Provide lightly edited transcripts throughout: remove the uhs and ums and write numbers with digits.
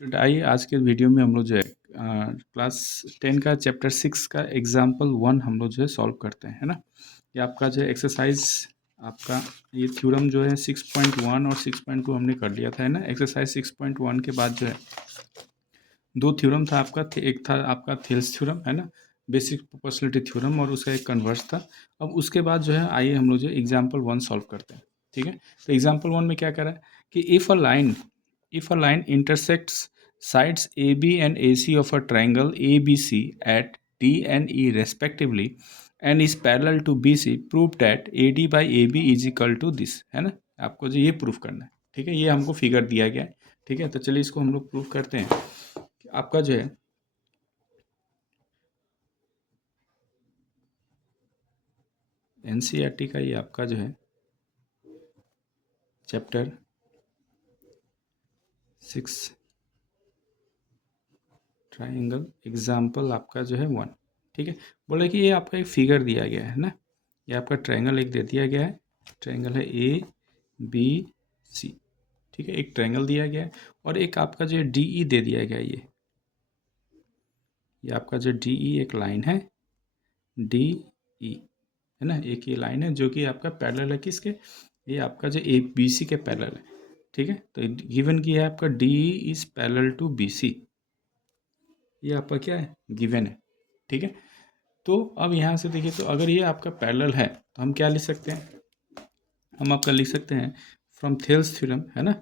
Student आइए आज के वीडियो में हम लोग जो है क्लास 10 का चैप्टर 6 का एग्जाम्पल 1 हम लोग जो है सॉल्व करते हैं, है ना। ये आपका जो है एक्सरसाइज, आपका ये थ्योरम जो है 6.1 और 6.2 हमने कर लिया था, है ना। एक्सरसाइज 6.1 के बाद जो है दो थ्योरम था आपका, एक था आपका थेल्स थ्योरम, है ना, बेसिक प्रोपोर्शनलिटी थ्योरम, और उसका एक कन्वर्स था। अब उसके बाद जो है आइए हम लोग जो एग्जाम्पल 1 सॉल्व करते हैं, ठीक है। तो एग्जाम्पल 1 में क्या करा है कि if a line intersects sides AB and AC of a triangle ABC at D and E respectively and is parallel to BC, prove that AD by AB is equal to this, है ना। आपको जो ये proof करना है, ठीक है, ये हमको फिगर दिया गया है, ठीक है। तो चलिए इसको हम लोग प्रूफ करते हैं कि आपका जो है एनसीईआरटी का ये आपका जो है चैप्टर 6 ट्राइंगल एग्जाम्पल आपका जो है 1, ठीक है। बोला कि ये आपका एक फिगर दिया गया है ना, ये आपका ट्रायंगल एक दे दिया गया है, ट्रायंगल है ए बी सी, ठीक है। एक ट्रायंगल दिया गया है और एक आपका जो डी ई दे दिया गया है, ये आपका जो डी ई एक लाइन है, डी ई, है ना, एक ये लाइन है जो कि आपका पैरेलल है किसके, ये आपका जो ए बी सी के पैरेलल है, ठीक है। तो गिवन की है आपका D E is parallel to B C, ये आपका क्या है, गिवन है, ठीक है। तो अब यहाँ से देखिए, तो अगर ये आपका पैरेलल है तो हम क्या लिख सकते हैं, हम आपका लिख सकते हैं फ्रॉम थेल्स थ्योरम, है ना,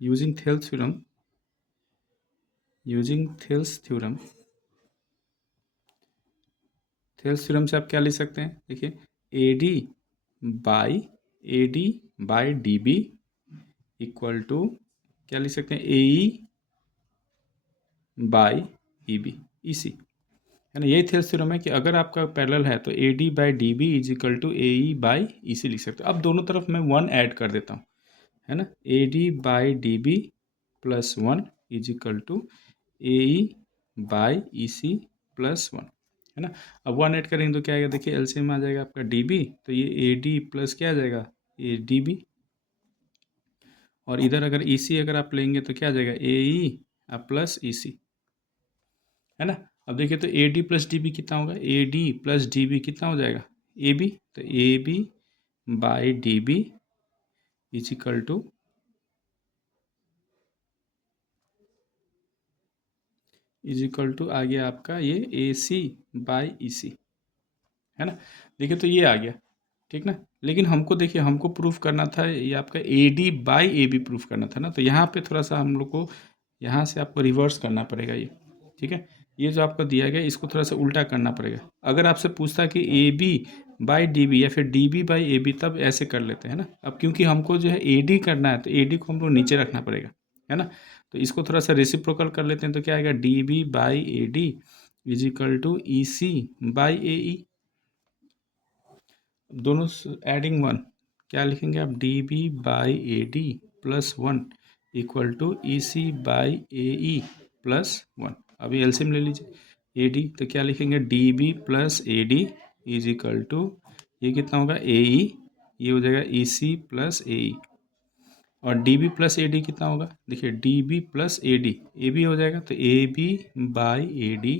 using Thales theorem, using Thales theorem, Thales theorem से आप क्या लिख सकते हैं, देखिए by A D by D B equal to क्या लिख सकते हैं, ए E by E B E सी, है ना। यही थेल्स थ्योरम है कि अगर आपका पैरेलल है तो A D by D B is equal to A E by E C लिख सकते हो। अब दोनों तरफ मैं 1 ऐड कर देता हूँ, है ना, A D by D B plus 1 is equal to A E by E C plus 1, है ना। अब 1 ऐड करेंगे तो क्या आएगा, देखिए एलसीएम आ जाएगा आपका डी बी, तो ये ए डी प्लस क्या आ जाएगा, ए डी बी, और इधर अगर ई सी अगर आप लेंगे तो क्या आ जाएगा, ए ई प्लस ई सी, है ना। अब देखिए तो A D plus D B कितना होगा, A D plus D B कितना हो जाएगा, ए बी, तो A B by D B is equal to आ गया आपका ये ए सी बाई ई सी, है ना। देखिए तो ये आ गया, ठीक ना। लेकिन हमको देखिए, हमको प्रूफ करना था ये आपका A D by A B proof करना था ना, तो यहाँ पे थोड़ा सा हम लोग को यहाँ से आपको रिवर्स करना पड़ेगा ये, ठीक है। ये जो आपको दिया गया इसको थोड़ा सा उल्टा करना पड़ेगा। अगर आपसे पूछता कि A B by D B या फिर D B by A B, तब ऐसे कर लेते हैं ना। अब क्योंकि हमको जो है ए डी करना है तो ए डी को हम लोग नीचे रखना पड़ेगा, है ना। तो इसको थोड़ा सा रेसिप्रोकल कर लेते हैं, तो क्या आएगा, D B by A D is equal to E C by A E, दोनों एडिंग 1, क्या लिखेंगे आप, D B by A D plus 1 equal to E C by A E plus 1। अभी एलसीएम ले लीजिए, ए डी तो क्या लिखेंगे, D B plus A D is equal to, ये कितना होगा, ए ई, ये हो जाएगा ई सी प्लस ए ई, और D B plus A D कितना होगा, देखिए D B plus A B हो जाएगा, तो A B by A D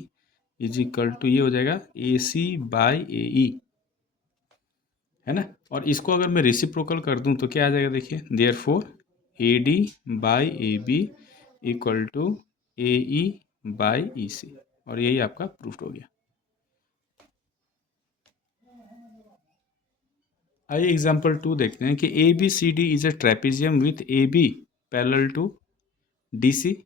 is equal to ये हो जाएगा ए सी बाई ए ई, है ना। और इसको अगर मैं रेसिप्रोकल कर दूं तो क्या आ जाएगा, देखिए therefore A D by A B equal to A E by E C, और यही आपका प्रूफ हो गया। आइए एग्जाम्पल 2 देखते हैं कि A B C D is a trapezium with A B parallel to D C,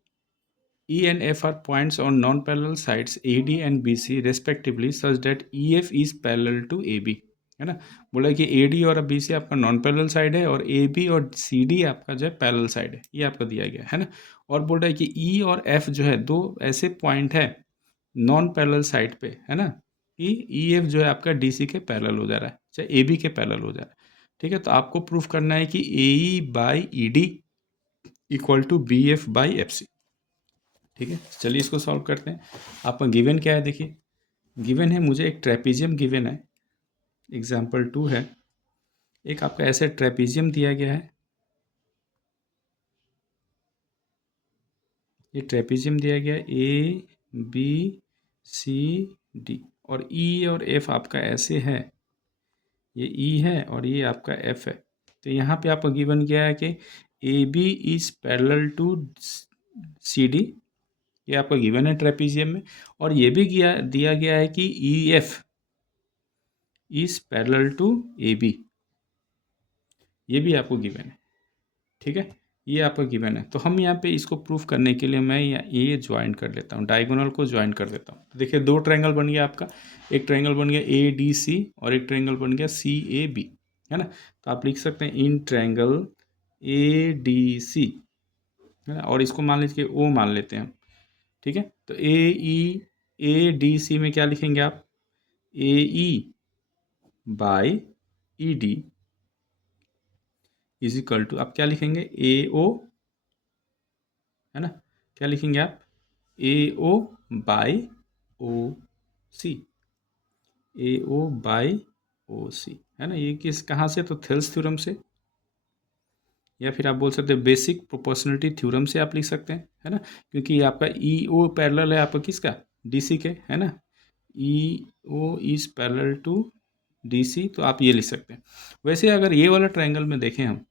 E and F are points on non-parallel sides AD and BC respectively such that EF is parallel to AB, है ना। बोला कि AD और BC आपका non parallel side है और AB और CD आपका जो है पैरेलल साइड है, ये आपका दिया गया है ना। और बोल रहा है कि E और F जो है दो ऐसे पॉइंट है नॉन पैरेलल साइड पे, है ना, कि EF जो है आपका DC के पैरेलल हो जा रहा है, चाहे AB के पैरेलल हो जा रहा है, ठीक है। तो आपको प्रूफ करना है कि AE by ED equal to BF by FC, ठीक है। चलिए इसको सॉल्व करते हैं। आपका गिवन क्या है, देखिए गिवन है मुझे एक ट्रेपेजियम गिवन है, एग्जाम्पल 2 है, एक आपका ऐसे ट्रेपेजियम दिया गया है, ये ट्रेपेजियम दिया गया ए बी सी डी, और ई और एफ आपका ऐसे है, ये ई है और ये आपका एफ है। तो यहाँ पे आपको गिवन किया है कि A B is parallel to C D, ये आपका गिवन है ट्रेपेजियम में, और ये भी दिया गया है कि E F is parallel to A B, ये भी आपको गिवन है। ठीक है, ये आपका गिवन है। तो हम यहाँ पे इसको प्रूफ करने के लिए मैं ये ज्वाइन कर लेता हूँ, डायगोनल को ज्वाइन कर देता हूँ। तो देखिए 2 ट्रायंगल बन गया आपका, एक ट्रायंगल बन गया ए डी सी और एक ट्रायंगल बन गया सी ए बी, है ना। तो आप लिख सकते हैं in triangle A D C, है ना, और इसको मान लीजिए ओ मान लेते हैं हम। ठीक है, तो ए डी सी में क्या लिखेंगे आप, A E by E D is equal to, आप क्या लिखेंगे, ए ओ, है ना, क्या लिखेंगे आप, ए ओ by O C, A O by O सी, है ना। ये किस कहाँ से, तो थेल्स थ्योरम से, या फिर आप बोल सकते हैं बेसिक प्रोपोर्शनलिटी थ्योरम से आप लिख सकते हैं, है ना, क्योंकि ये आपका ई ओ पैरेलल है आपका किसका, डी सी के, है ना, E O is parallel to D C, तो आप ये लिख सकते हैं। वैसे अगर ये वाला ट्रायंगल में देखें हम,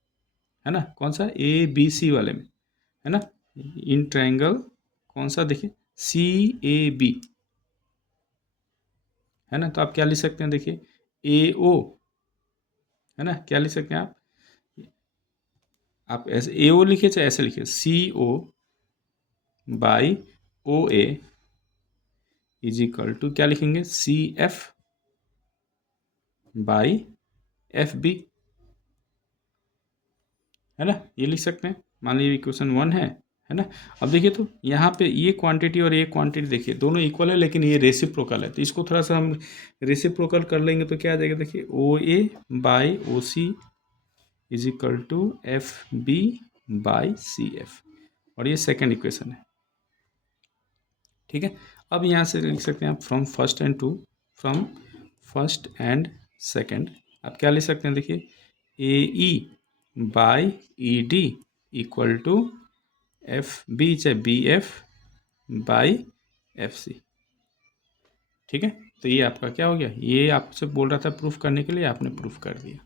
है ना, कौन सा, ए बी सी वाले में, है ना, इन ट्रायंगल कौन सा, देखिए सी ए बी, है ना, तो आप क्या लिख सकते हैं, देखिए ए ओ, है ना, क्या लिख सकते हैं आप ऐसे ए ओ लिखिए चाहे ऐसे लिखिए, C O by O A is equal to क्या लिखेंगे, C F by F B, है ना, ये लिख सकते हैं। मान लीजिए इक्वेशन 1 है ना। अब देखिए तो यहाँ पे ये क्वांटिटी और ये क्वांटिटी देखिए दोनों इक्वल है, लेकिन ये रेसिप्रोकल है, तो इसको थोड़ा सा हम रेसिप्रोकल कर लेंगे तो क्या आ जाएगा, देखिए O A by O C is equal to F B by C F, और ये सेकेंड इक्वेशन है। ठीक है, अब यहाँ से लिख सकते हैं आप फ्रॉम फर्स्ट एंड सेकेंड, आप क्या लिख सकते हैं, देखिए A E by E D equal to F B चाहे B F by F C. ठीक है, तो ये आपका क्या हो गया, ये आपसे बोल रहा था प्रूफ करने के लिए, आपने प्रूफ कर दिया।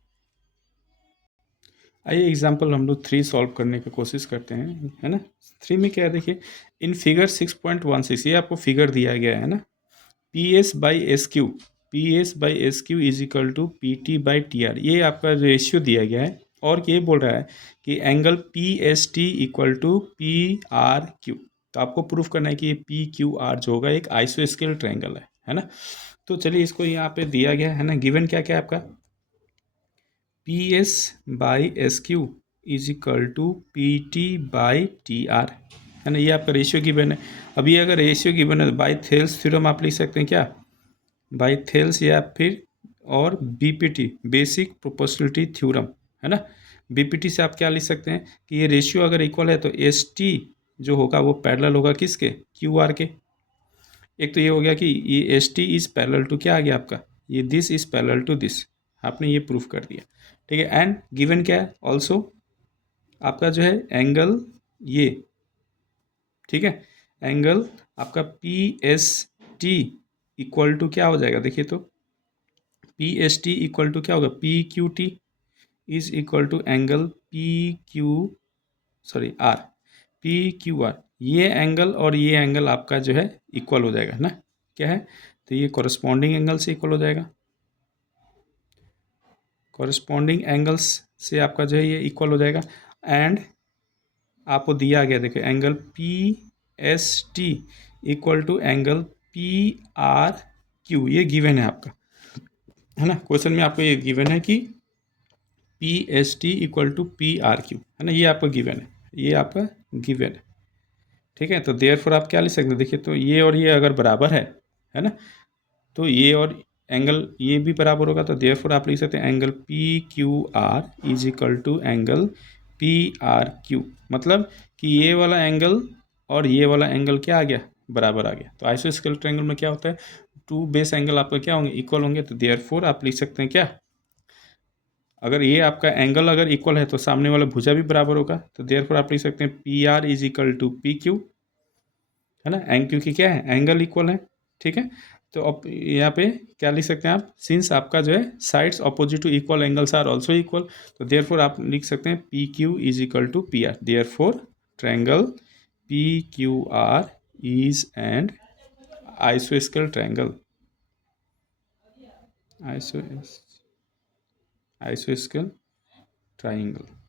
आइए एग्जाम्पल हम लोग 3 सॉल्व करने की कोशिश करते हैं, है ना। 3 में क्या है, देखिए इन फिगर 6.16, ये आपको फिगर दिया गया है ना, P S by S Q is equal to P T by T R, ये आपका रेशियो दिया गया है, और ये बोल रहा है कि angle P S T equal to P R Q. तो आपको प्रूफ करना है कि ये पी क्यू आर जो होगा एक आइसोस्केल ट्रायंगल है ना। तो चलिए इसको यहाँ पे दिया गया है ना, गिवन क्या क्या है आपका, P S by S Q is equal to P T by T R, है ना, ये आपका रेशियो गिवन है। अभी अगर रेशियो गिवन है तो बाई थेल्स थ्योरम आप लिख सकते हैं क्या, बाई थेल्स, या फिर और बीपीटी बेसिक प्रोपोर्शनलिटी थ्योरम, है ना। बीपीटी से आप क्या लिख सकते हैं कि ये रेशियो अगर इक्वल है तो एस टी जो होगा वो पैरेलल होगा किसके, क्यू आर के। एक तो ये हो गया कि ये S T is parallel to क्या आ गया आपका, ये this is parallel to this, आपने ये प्रूफ कर दिया। ठीक है, एंड गिवन क्या है ऑल्सो आपका जो है एंगल ये, ठीक है, एंगल आपका P S T equal to क्या हो जाएगा, देखिए तो P S T equal to क्या होगा, P Q T is equal to angle P Q sorry R, P Q R, ये एंगल और ये एंगल आपका जो है इक्वल हो जाएगा ना, क्या है, तो ये कॉरस्पॉन्डिंग एंगल से इक्वल हो जाएगा, कॉरस्पॉन्डिंग एंगल्स से आपका जो है ये इक्वल हो जाएगा। एंड आपको दिया गया देखो angle P S T equal to angle P R Q, ये गिवन है आपका, है ना, क्वेश्चन में आपको ये गिवन है कि P S T equal to P R Q, है ना, ये आपका गिवन है, ये आपका गिवन है। ठीक है, तो देयरफॉर आप क्या लिख सकते हैं, देखिए तो ये और ये अगर बराबर है ना, तो ये और एंगल ये भी बराबर होगा, तो देयरफॉर आप लिख सकते हैं angle P Q R is equal to angle P R Q, मतलब कि ये वाला एंगल और ये वाला एंगल क्या आ गया, बराबर आ गया। तो आइसोस्केल ट्रायंगल में क्या होता है, 2 बेस एंगल आपका क्या होंगे, इक्वल होंगे, तो देयरफॉर आप लिख सकते हैं क्या, अगर ये आपका एंगल अगर इक्वल है तो सामने वाला भुजा भी बराबर होगा, तो देयरफॉर आप लिख सकते हैं P R is equal to P Q, है ना, क्योंकि क्या है, एंगल इक्वल है, ठीक है। तो अब यहाँ पे क्या लिख सकते हैं आप, सिंस आपका जो है sides opposite two equal angles are also equal, तो देयरफॉर आप लिख सकते हैं P Q is equal to P are, therefore triangle P Q R is and आइसोस्केल triangle, iso आइसोस्केल triangle.